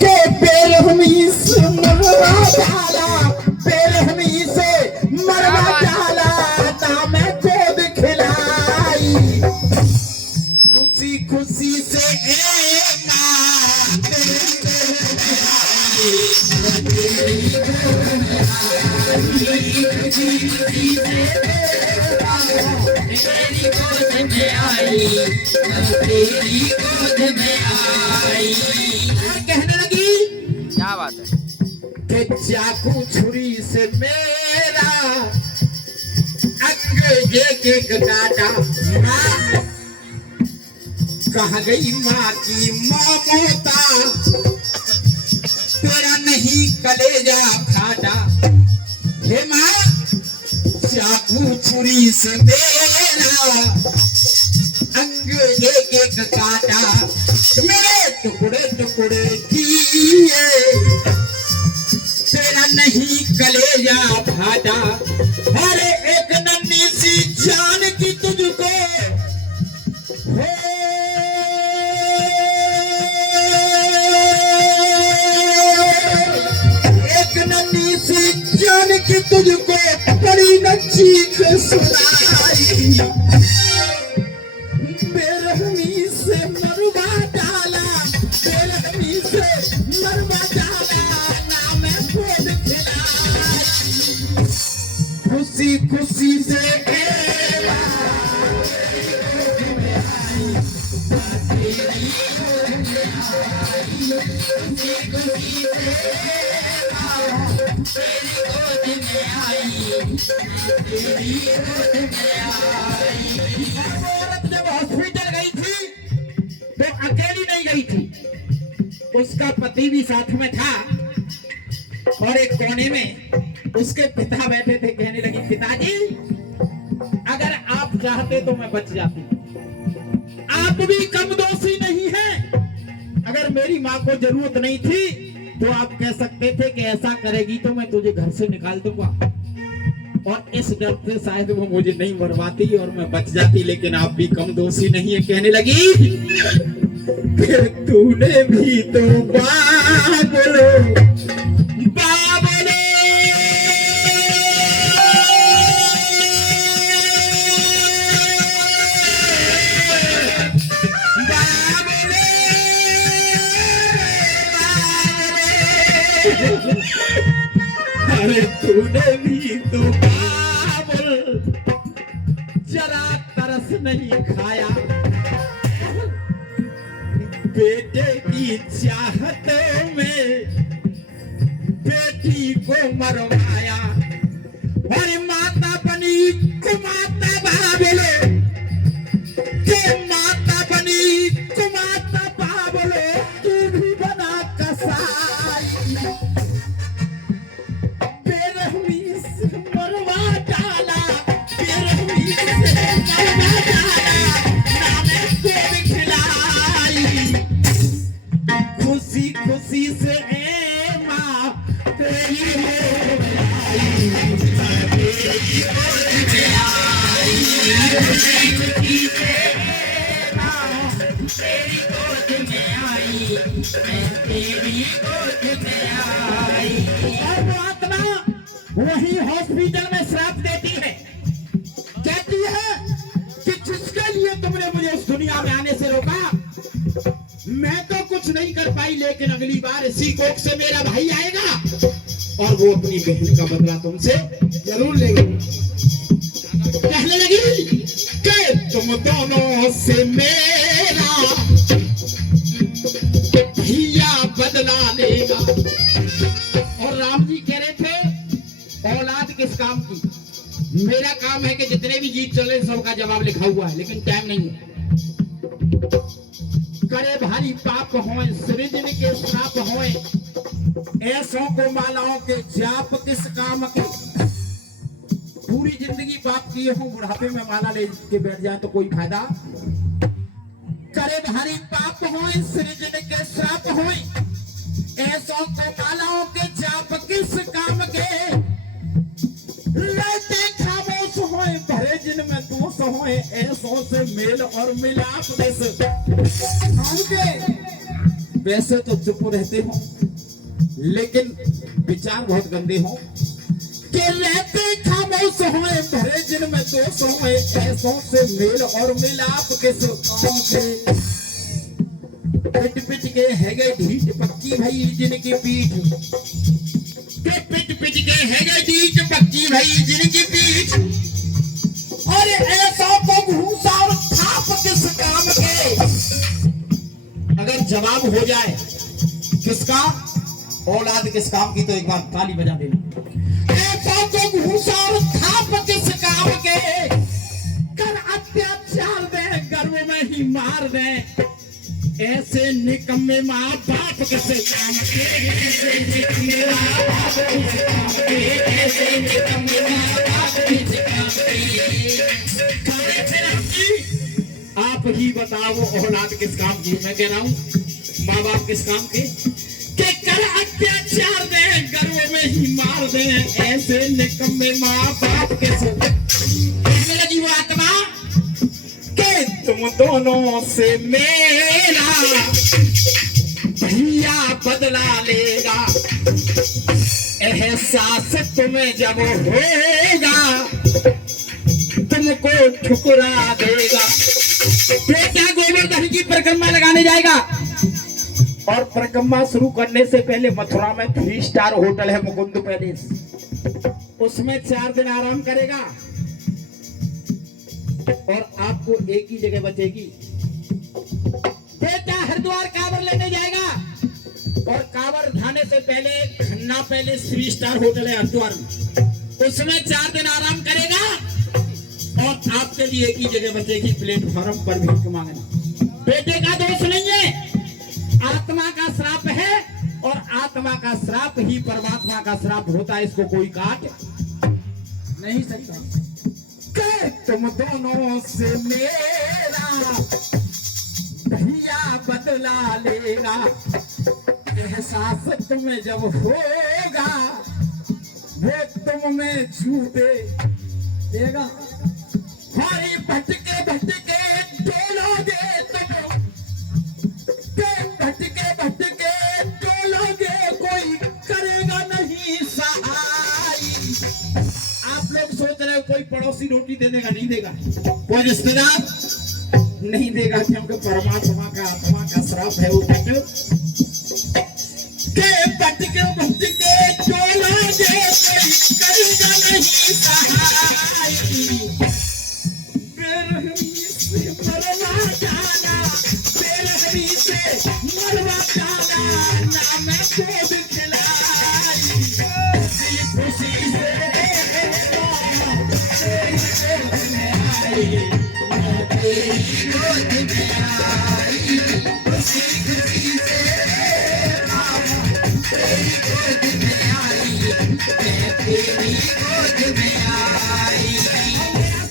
के बेरहमी से मरवा डाला, बेरहमी से मरवा डाला, ना मैं गोद खिलाई। खुशी खुशी से कहने लगी, क्या बात है? कि चाकू छुरी से मेरा अंग एक एक काटा। माँ कहाँ गई माँ की ममता, तेरा नहीं कलेजा फाटा। हे माँ चाकू छुरी से मेरा अंग एक एक काटा, मेरे टुकड़े टुकड़े किए, तेरा नहीं कलेजा फाटा। अरे एक नन्ही सी जान की तुझको हो, एक नन्ही सी जान की तुझको बड़ी न चीख सुनाई। बेरहमी से मरवा डाला, बेरहमी से मरवा डाला, ना मैं गोद खिलाई। खुशी खुशी से जब हॉस्पिटल गई थी तो अकेली नहीं गई थी, उसका पति भी साथ में था। और एक कोने में उसके पिता बैठे थे। कहने लगी, पिताजी अगर आप चाहते तो मैं बच जाती, आप भी कम दोषी नहीं हैं। अगर मेरी माँ को जरूरत नहीं थी तो आप कह सकते थे कि ऐसा करेगी तो मैं तुझे घर से निकाल दूंगा, और इस डर से शायद वो मुझे नहीं मरवाती और मैं बच जाती। लेकिन आप भी कम दोषी नहीं है। कहने लगी, फिर तूने भी तो बाबलो बाबलो अरे तूने भी तो बाबुल जरा तरस नहीं खाया, बेटे की चाहत में बेटी को मरवाया। और माता बनी कुमाता बाबुल, के माता बनी कुमाता बाबुल, तू भी बना कसाई। बेरहमी से मरवा डाला, बेरहमी से मरवा डाला, ना मैं गोद खिलाई। खुशी खुशी से माँ तेरी हो आई, तेरी गोद में आई। खुशी खुशी से माँ तेरी गोद में आई, मैं तेरी गोद में आई। और वो आत्मा वही हॉस्पिटल में श्राप देती है, कहती है कि जिसके लिए तुमने मुझे इस दुनिया में आने से रोका, मैं तो कुछ नहीं कर पाई, लेकिन अगली बार इसी कोख से मेरा भाई आएगा और वो अपनी बहन का बदला तुमसे जरूर लेगा। कहने लगी कि तुम दोनों से मेरा भैया बदला लेगा। और राम जी कह रहे थे, औलाद किस काम की? मेरा काम है कि जितने भी गीत चले सबका जवाब लिखा हुआ है, लेकिन टाइम नहीं है। करे भारी पाप होए, सृजन के श्राप होए, ऐसों को मालाओं के जाप किस काम के। पूरी जिंदगी पाप किए हूं, बुढ़ापे में माला ले के बैठ जाए तो कोई फायदा। करे भारी पाप होए, सृजन के श्राप होए, ऐसों को मालाओं के जाप किस काम के। रहते खामोश होए, भरे जिनमें दोष होए, ऐसों से मेल और मिलाप किस काम के। वैसे तो चुप रहते हो लेकिन विचार बहुत गंदे हो कि रहते खामोश होए भरे जिनमें दोष होए ऐसों से मेल और मिलाप के काम से पिट पिट के है गए ढीठ पक्की भई जिनकी पीठ के पिट पिट के है गए ढीठ पक्की भई जिनकी पीठ और ऐसा को घूसा और थाप किस काम के अगर जवाब हो जाए किसका औलाद किस काम की तो एक बार ताली बजा देना ऐसा को घूसा और थाप किस काम के कर अत्याचार दे गर्व में ही मार दे ऐसे निकम्मे माँ बाप किसे काम के ऐसे निकम्मे माँ बाप किसे काम के ऐसे निकम्मे माँ बाप किसे काम के आप ही बताओ औलाद किस काम की मैं कह रहा हूँ माँ बाप किस काम के कर अत्याचार दे गर्व में ही मार दे ऐसे निकम्मे माँ बाप किसे लगी वो आत्मा तुम दोनों से मेरा भैया बदला लेगा एहसास तुम्हें जब होगा तुमको ठुकरा देगा बेटा गोवर्धन की परिक्रमा लगाने जाएगा और परिक्रमा शुरू करने से पहले मथुरा में 3 स्टार होटल है मुकुंद पैलेस उसमें 4 दिन आराम करेगा और आपको एक ही जगह बचेगी बेटा हरिद्वार कांवर लेने जाएगा और कांवर उठाने से पहले खन्ना पहले 3 स्टार होटल है हरिद्वार में उसमें 4 दिन आराम करेगा और आपके लिए एक ही जगह बचेगी प्लेटफॉर्म पर भीख मांगना बेटे का दोष नहीं है आत्मा का श्राप है और आत्मा का श्राप ही परमात्मा का श्राप होता है इसको कोई काट नहीं सकता तुम दोनों से मेरा भैया बदला लेगा एहसास तुम्हें जब होगा वो तुम में छूटे देगा हरी भटके भटके डोलोगे तुम भटके डोलोगे कोई करेगा नहीं सहाय आप लोग सोच रहे हो कोई पड़ोसी रोटी दे देगा नहीं देगा कोई रिश्तेदार नहीं देगा क्योंकि परमात्मा का आत्मा का श्राप है वो भटके भटके डोलोगे कोई करेगा नहीं सहाय बेरहमी से मरवा जाना बेरहमी से मरवा जाना नाम को दिखलाई खुशी से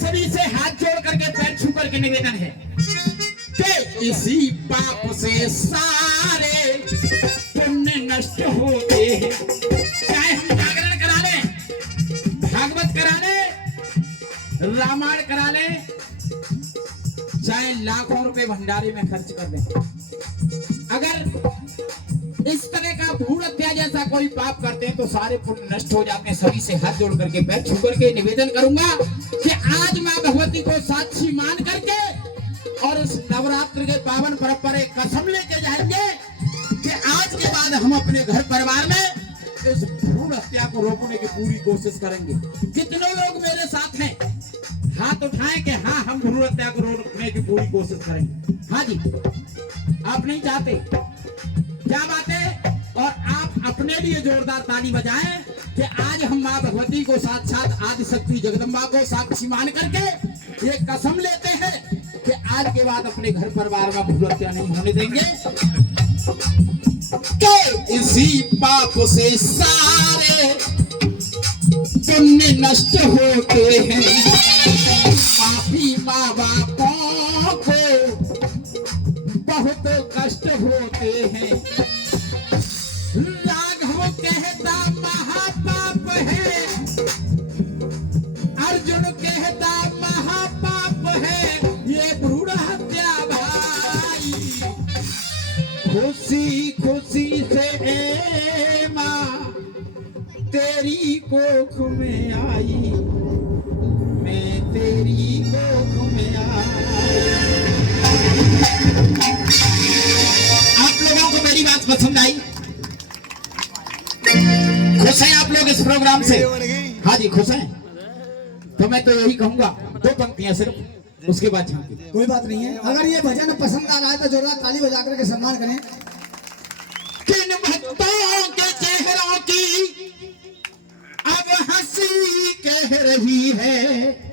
सभी से हाथ जोड़ करके पैर छू करके निवेदन है कि इसी पाप से सारे पुण्य नष्ट होते हैं चाहे हम जागरण करा लें भागवत करा लें रामायण करा लें चाहे लाखों रुपए भंडारे में खर्च कर दें अगर इस तरह का भ्रूण हत्या जैसा कोई पाप करते हैं तो सारे पुण्य नष्ट हो जाते हैं सभी से हाथ जोड़ करके पैर छू करके निवेदन करूंगा कि आज मां भगवती को साक्षी मान करके और इस नवरात्र के पावन पर्व पर एक कसम लेके जाएंगे कि आज के बाद हम अपने घर परिवार में इस भ्रूण हत्या को रोकने की पूरी कोशिश करेंगे कितने लोग मेरे साथ हैं हाथ उठाएं कि हाँ हम भ्रूण हत्या को रोकने की पूरी कोशिश करेंगे हाँ जी आप नहीं चाहते क्या बात है और आप अपने लिए जोरदार ताली बजाएं कि आज हम मां भगवती को साक्षात आदि शक्ति जगदम्बा को साक्षी मान करके ये कसम लेते हैं कि आज के बाद अपने घर परिवार में भ्रूण हत्या नहीं होने देंगे कि इसी पाप से सारे पुण्य नष्ट होते हैं पापी माँ बापों को बहुत कष्ट होते हैं राघव कहता महापाप है अर्जुन कहता महापाप है ये भ्रूण हत्या भाई हो खुशी खुशी से ए माँ तेरी कोख में आई, मैं तेरी कोख में आई। आप लोगों को मेरी बात पसंद आई? खुश हैं आप लोग इस प्रोग्राम से? हाँ जी खुश हैं। तो मैं तो यही कहूंगा, 2 पंक्तियां सिर्फ, उसके बाद झांकी। कोई बात नहीं है। अगर ये भजन पसंद आ रहा है तो जोरदार ताली बजा करके सम्मान करें। किन भक्तों के चेहरों की अब हंसी कह रही है,